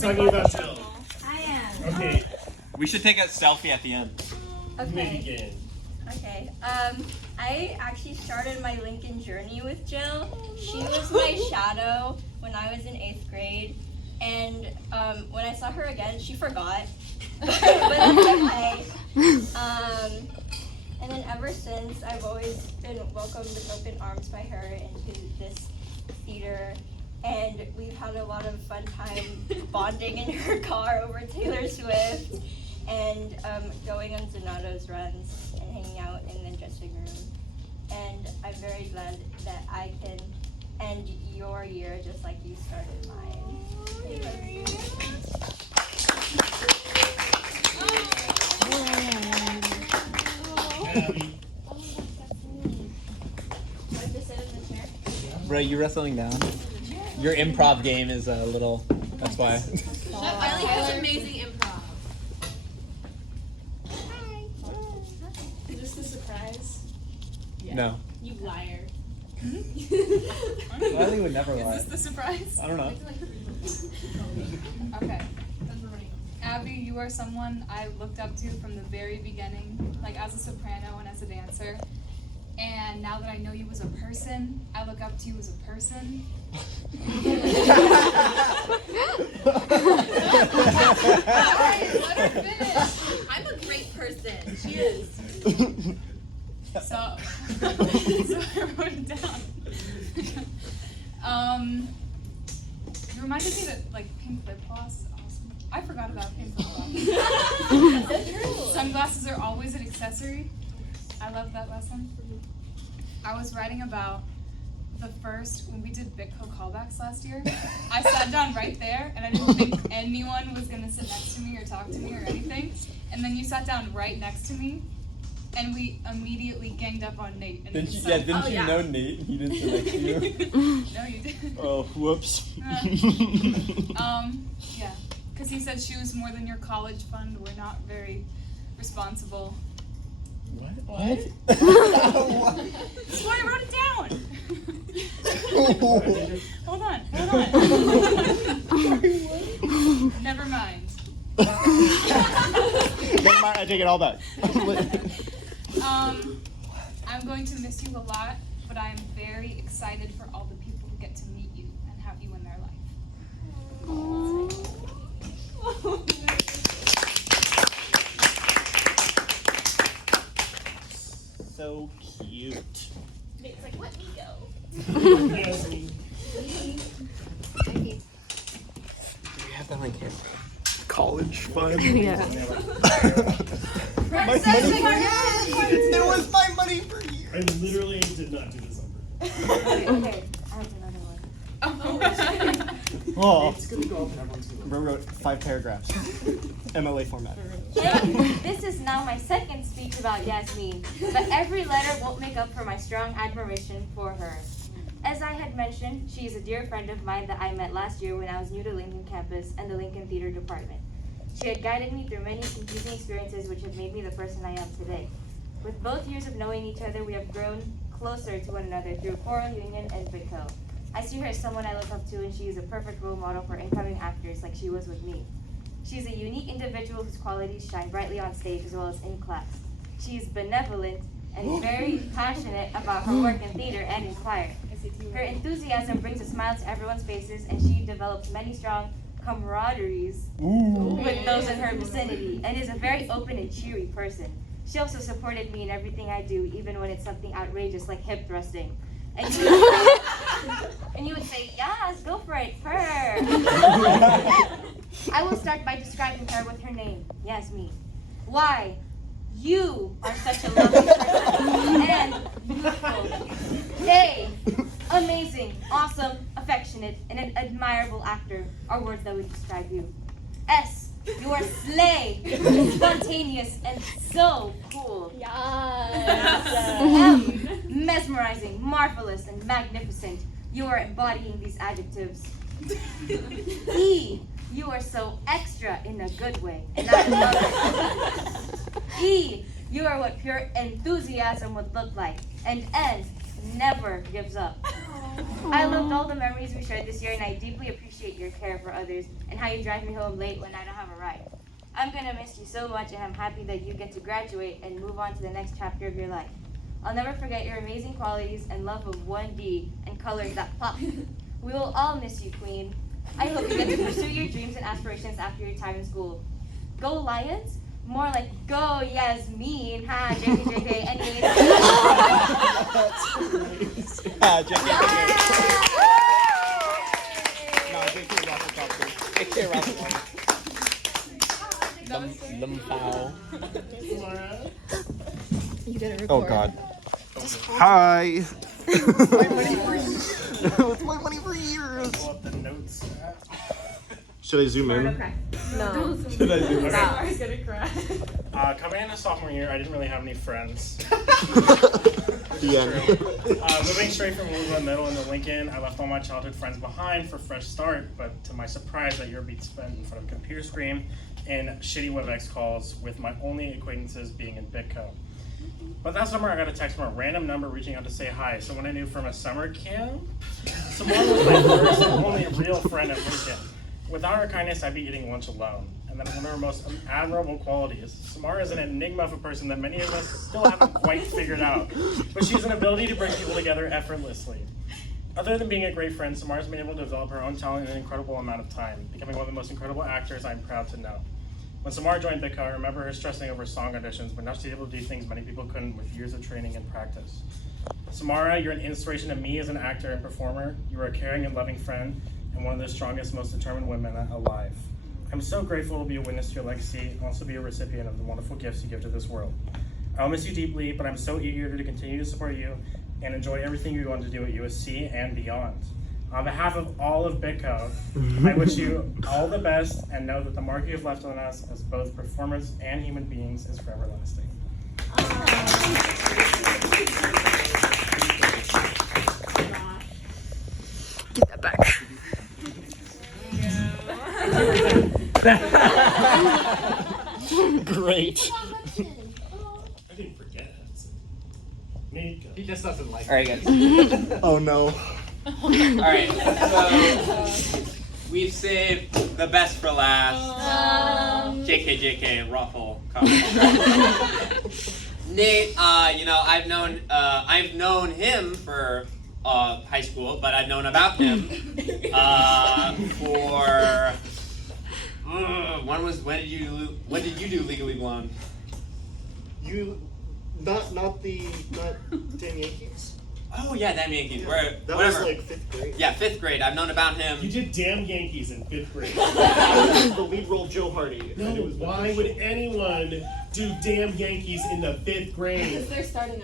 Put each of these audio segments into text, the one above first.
Talking about Jill. I am. Okay, We should take a selfie at the end. you may Okay. begin. Okay. I actually started my Lincoln journey with Jill. She was my shadow when I was in 8th grade. And when I saw her again, she forgot. But that's okay. And then ever since, I've always been welcomed with open arms by her into this theater. And we've had a lot of fun time bonding in her car over Taylor Swift and going on Donato's runs and hanging out in the dressing room. And I'm very glad that I can end your year just like you started mine. Abby. Bro, you wrestling down? Your improv game is a little. That's why. Riley has amazing improv. Is this the surprise? No. You liar. Riley would never lie. Is this the surprise? I don't know. Okay. Abby, you are someone I looked up to from the very beginning, like as a soprano and as a dancer. And now that I know you as a person, I look up to you as a person. Alright, let her finish. I'm a great person. She is. So I wrote it down. You reminded me that like pink lip gloss is awesome. I forgot about pink lip gloss. Sunglasses are always an accessory. I love that lesson. I was writing about the first, when we did bitco callbacks last year, I sat down right there and I didn't think anyone was gonna sit next to me or talk to me or anything. And then you sat down right next to me and we immediately ganged up on Nate. And Didn't you, decided- didn't you know Nate? He didn't sit next to you. No, you didn't. Oh, whoops. Yeah, because he said shoes more than your college fund were not very responsible. What? That's why I wrote it down. Hold on. Never mind. Never mind, I take it all back. I'm going to miss you a lot, but I am very excited for all the people who get to meet you and have you in their life. So cute. Nate's like, let me go. Yes, me. Do we have that on camera? College fund? Yeah. My money for years! It was my money for years! I literally did not do this on purpose. Okay, I have another one. Oh. It's gonna go up and everyone's gonna Bro wrote 5 paragraphs. MLA format. This is now my second speech about Yasmin, but every letter won't make up for my strong admiration for her. As I had mentioned, she is a dear friend of mine that I met last year when I was new to Lincoln campus and the Lincoln Theater Department. She had guided me through many confusing experiences which have made me the person I am today. With both years of knowing each other, we have grown closer to one another through choral union and bitco. I see her as someone I look up to, and she is a perfect role model for incoming actors like she was with me. She is a unique individual whose qualities shine brightly on stage as well as in class. She is benevolent and very passionate about her work in theater and in choir. Her enthusiasm brings a smile to everyone's faces, and she develops many strong camaraderies with those in her vicinity, and is a very open and cheery person. She also supported me in everything I do, even when it's something outrageous like hip thrusting. And you would say, yes, go for it, her. I will start by describing her with her name, Yasmin. Why? You are such a lovely person and beautiful. Hey, amazing, awesome, affectionate, and an admirable actor are words that would describe you. S, you are slay, spontaneous, and so cool. M, mesmerizing, marvelous, and magnificent. You are embodying these adjectives. E, you are so extra in a good way, and I love it. E, you are what pure enthusiasm would look like. And N, never gives up. I loved all the memories we shared this year, and I deeply appreciate your care for others and how you drive me home late when I don't have a ride. I'm gonna miss you so much, and I'm happy that you get to graduate and move on to the next chapter of your life. I'll never forget your amazing qualities and love of 1D and colors that pop. We will all miss you, Queen. I hope you get to pursue your dreams and aspirations after your time in school. Go Lions? More like go Yasmin. Ha, JK, JK, anyways. JK. No, JK Raffle Copter. JK Raffle Copter. Oh God. Hi. My money for years. It's my money for years. Pull up the notes. Should I zoom in? No. Should I zoom in? Stop. Coming into sophomore year, I didn't really have any friends. The end. Moving straight from Louisville Middle into Lincoln, I left all my childhood friends behind for a fresh start, but to my surprise, that year being spent in front of a computer screen and shitty WebEx calls, with my only acquaintances being in bitco. But that summer, I got a text from a random number reaching out to say hi. Someone I knew from a summer camp. Someone was my first and only real friend at Lincoln. Without her kindness, I'd be eating lunch alone. And then one of her most admirable qualities, Samara is an enigma of a person that many of us still haven't quite figured out. But she has an ability to bring people together effortlessly. Other than being a great friend, Samara's been able to develop her own talent in an incredible amount of time, becoming one of the most incredible actors I'm proud to know. When Samara joined bitco, I remember her stressing over song auditions, but now she's able to do things many people couldn't with years of training and practice. Samara, you're an inspiration to me as an actor and performer. You are a caring and loving friend, and one of the strongest, most determined women alive. I'm so grateful to be a witness to your legacy and also be a recipient of the wonderful gifts you give to this world. I'll miss you deeply, but I'm so eager to continue to support you and enjoy everything you're going to do at USC and beyond. On behalf of all of bitco, I wish you all the best and know that the mark you have left on us as both performers and human beings is forever lasting. Get that back. Great. I didn't forget. Nate, go. He just doesn't like. All right, guys. Oh no. All right. So we've saved the best for last. JK, Ruffle. Nate, I've known him for high school, but I've known about him for when did you do Legally Blonde? You, not Damn Yankees. Oh yeah, Damn Yankees. Where That whatever. was like 5th grade. Yeah, 5th grade. I've known about him. You did Damn Yankees in 5th grade. The lead role, Joe Hardy. No, and it was why would anyone do Damn Yankees in the 5th grade? They're starting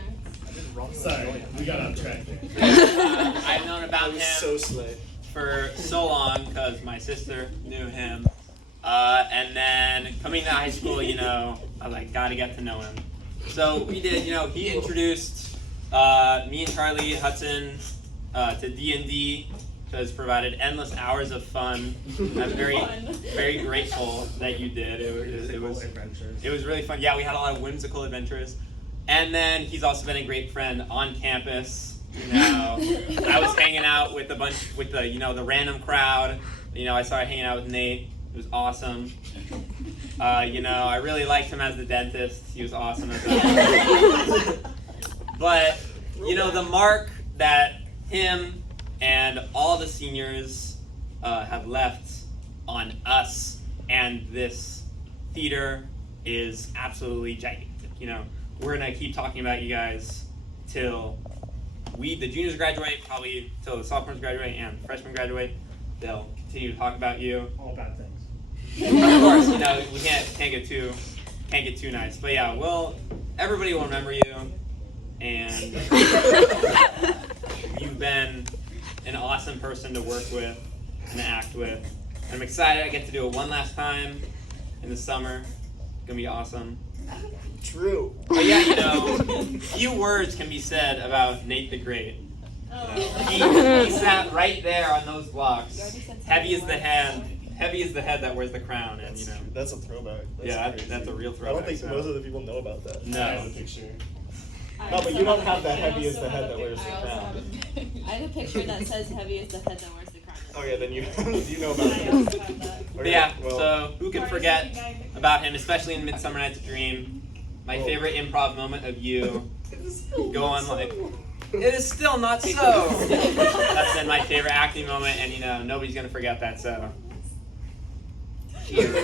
our. Sorry, we got off track there. I've known about That was him so slay. for so long because my sister knew him. And then coming to high school, I gotta get to know him. So we did, he introduced me and Charlie Hudson to D&D, which has provided endless hours of fun. I'm very grateful that you did. It was really fun. Yeah, we had a lot of whimsical adventures. And then he's also been a great friend on campus. I was hanging out with the the random crowd. I started hanging out with Nate. It was awesome. I really liked him as the dentist. He was awesome as that. But, the mark that him and all the seniors have left on us and this theater is absolutely gigantic. We're gonna keep talking about you guys till the juniors graduate, probably till the sophomores graduate and freshmen graduate. They'll continue to talk about you. All bad things. Of course, we can't get too nice. But yeah, everybody will remember you, and you've been an awesome person to work with and to act with. I'm excited I get to do it one last time in the summer. It's gonna be awesome. True. But yeah, few words can be said about Nate the Great. He sat right there on those blocks. Heavy is the head that wears the crown, and That's a throwback. That's a real throwback. I don't think most of the people know about that. No. I have a picture. No, but you don't have the heavy is the head that wears the crown. I have a picture that says heavy is the head that wears the crown. Okay, then you you know about I it. also have that. But yeah, well, so who can forget about him, especially in Midsummer Night's Dream? My favorite improv moment of you going like, it is still not so. That's been my favorite acting moment, and you know, nobody's gonna forget that, so. Cheers.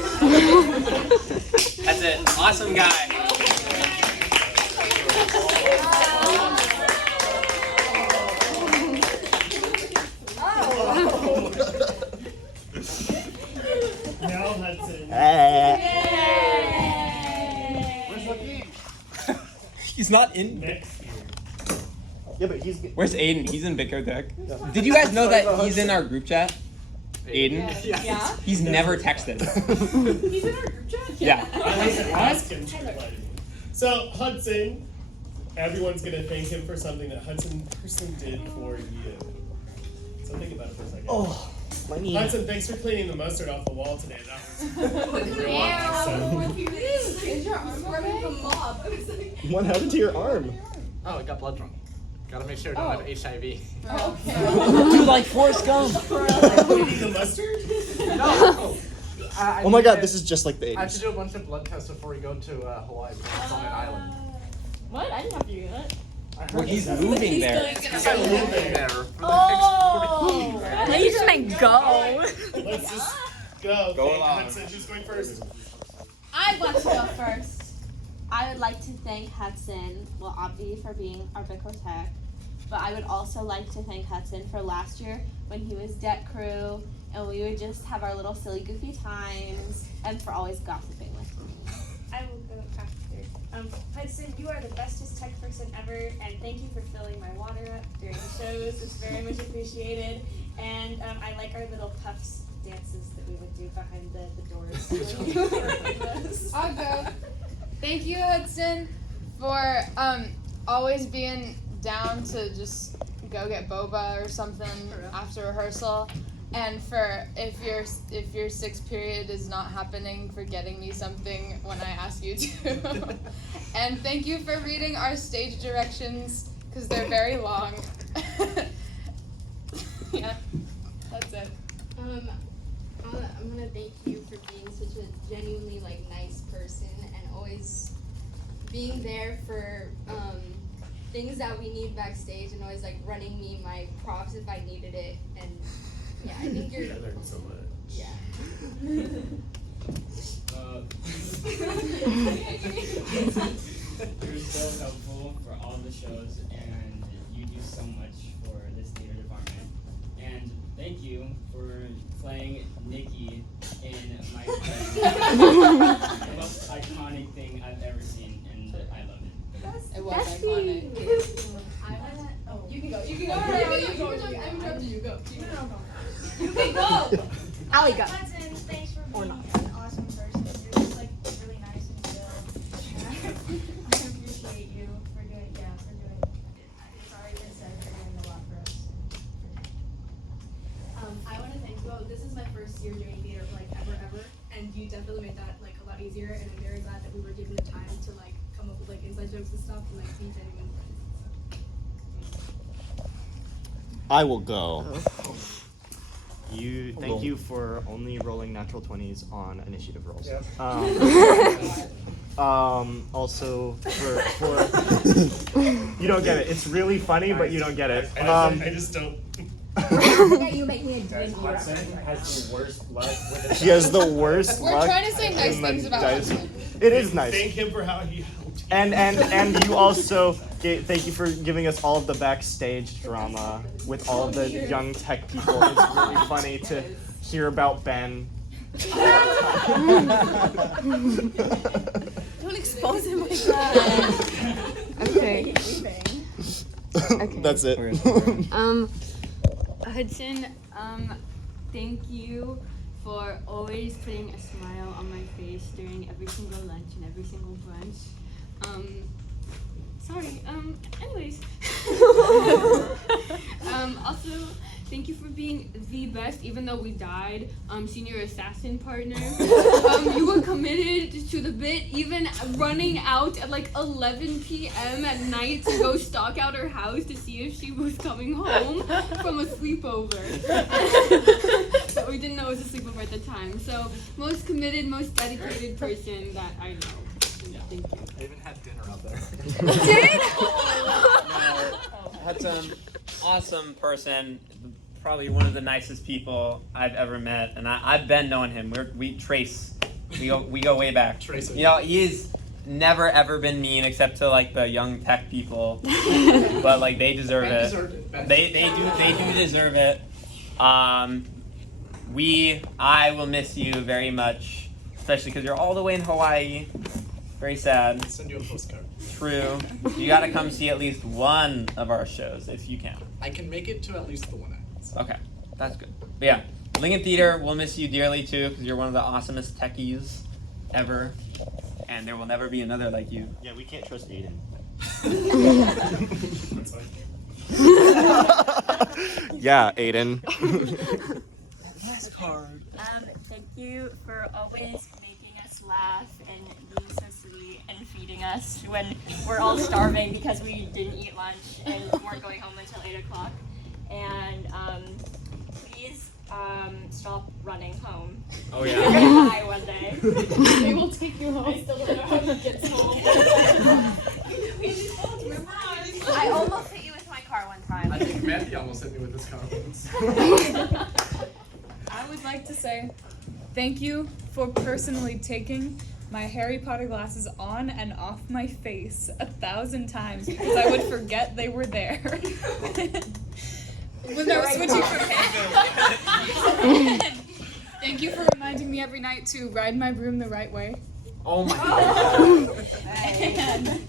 That's it. Awesome guy. Now Hudson. Where's Joaquin? He's not in. Next year. Yeah, but he's. Where's Aiden? He's in bitco tech. Did you guys know that he's in our group chat? Aiden? Yeah? He's never texted us. He's in our group chat? Yeah. I was asking to invite me. So Hudson, everyone's gonna thank him for something that Hudson personally did for you. So think about it for a second. Oh, my knee. Hudson, thanks for cleaning the mustard off the wall today. That was real awesome. Is your arm okay? The mob. I was like, What happened to your arm? Oh, it got blood from it. Gotta make sure I don't have HIV. okay. Dude, like Forrest Gump. Cleaning the mustard? No! Oh my god, this is just like the I have to 80s. do a bunch of blood tests before we go to Hawaii because it's on an island. What? I didn't have to do that. Well, he's moving there. Because I live there for the Oh! Please make go. Let's just go. Go Thank along. Hudson, who's going first? I want to go first. I would like to thank Hudson, well, Abby, for being our bitco tech, but I would also like to thank Hudson for last year when he was deck crew and we would just have our little silly goofy times and for always gossiping with me. I will go after. Hudson, you are the bestest tech person ever, and thank you for filling my water up during the shows. It's very much appreciated. And I like our little puffs dances that we would do behind the doors. I'll go. Thank you, Hudson, for always being down to just go get boba or something after rehearsal, and for if your sixth period is not happening, for getting me something when I ask you to. And thank you for reading our stage directions because they're very long. Yeah, that's it. I'm gonna thank you for being such a genuinely nice person and always being there for things that we need backstage and always running me my props if I needed it. And yeah, I think you're. I learned so much. Yeah. You're so helpful for all the shows, and you do so much for this theater department. And thank you for playing Nikki in my the most iconic thing I've ever seen, and I love it. It was iconic. You can go. You can go. I'm interrupting you. Go. You can go! Allie, go. Hudson, thanks for being an awesome person. You're just really nice and chill. I appreciate you for doing, it's already been said, for doing a lot for us. I want to thank you. This is my first year doing theater ever, and you definitely made that a lot easier. And I'm very glad that we were given the time to come up with inside jokes and stuff and be genuine friends. I will go. Thank you for only rolling natural 20s on initiative rolls. Yeah. Also for you don't get it. It's really funny, but you don't get it. I just don't. You make me a dream. Hudson has the worst luck with He has the worst We're luck. trying to say nice in the things about dice. Hudson. It is nice. Thank him for how he helped. And you also thank you for giving us all of the backstage drama with all of the young tech people. It's really funny to hear about Ben. Don't expose him like that. Okay. That's it. Hudson, thank you for always putting a smile on my face during every single lunch and every single brunch. Anyways. Also, thank you for being the best, even though we died, senior assassin partner. You were committed to the bit, even running out at like 11 p.m. at night to go stalk out her house to see if she was coming home from a sleepover. But we didn't know it was a sleepover at the time. So, most committed, most dedicated person that I know. Thank you. I even had dinner out there. That's an awesome person, probably one of the nicest people I've ever met, and I've been knowing him. We go way back. You know, he's never ever been mean except to like the young tech people, but like they deserve it. They do deserve it. I will miss you very much, especially because you're all the way in Hawaii. Very sad. I'll send you a postcard. True. You gotta come see at least one of our shows if you can. I can make it to at least the one act. Okay, that's good. But yeah, Lincoln Theater will miss you dearly too because you're one of the awesomest techies ever, and there will never be another like you. Yeah, we can't trust Aiden. Yeah, Aiden. Last card. Thank you for always making us laugh and being so sweet and feeding us when we're all starving because we didn't eat lunch and weren't going home until 8 o'clock. And please stop running home. Oh yeah. You're gonna die one day. They will take you home. I still don't know how he gets home. I almost hit you with my car one time. I think Matthew almost hit me with his car once. I would like to say thank you for personally taking my Harry Potter glasses on and off my face 1,000 times because I would forget they were there. When they were switching from Thank you for reminding me every night to ride my broom the right way. Oh my god. And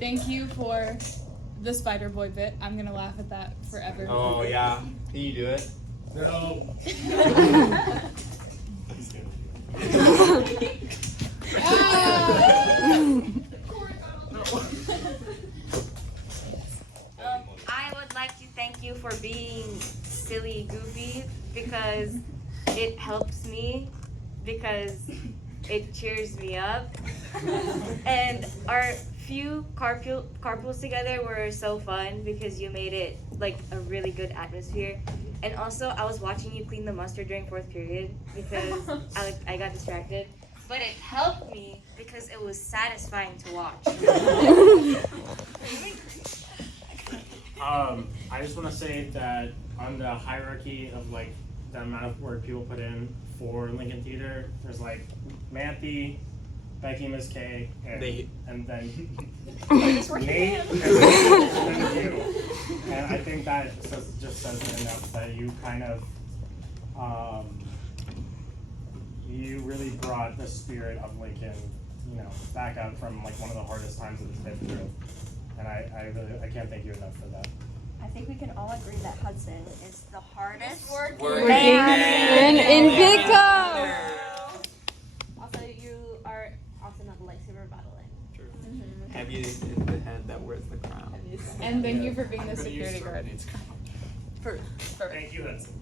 thank you for the Spider Boy bit. I'm gonna laugh at that forever. Oh yeah. Can you do it? No. I would like to thank you for being silly, goofy, because it helps me, because it cheers me up. And our few carpools together were so fun because you made it like a really good atmosphere. And also, I was watching you clean the mustard during 4th period because I got distracted. But it helped me because it was satisfying to watch. I just want to say that on the hierarchy of like the amount of work people put in for Lincoln Theater, there's like Matthew, Becky, Miss K, and Nate. And then Nate, and then you. And I think that just says enough that you kind of you really brought the spirit of Lincoln, you know, back out from like one of the hardest times that it's been through. And I can't thank you enough for that. I think we can all agree that Hudson is the hardest Working man in bitco. Also, you are awesome at the lightsaber battling. Heavy is the head that wears the crown. And thank you for being the security guard. Thank you, Hudson.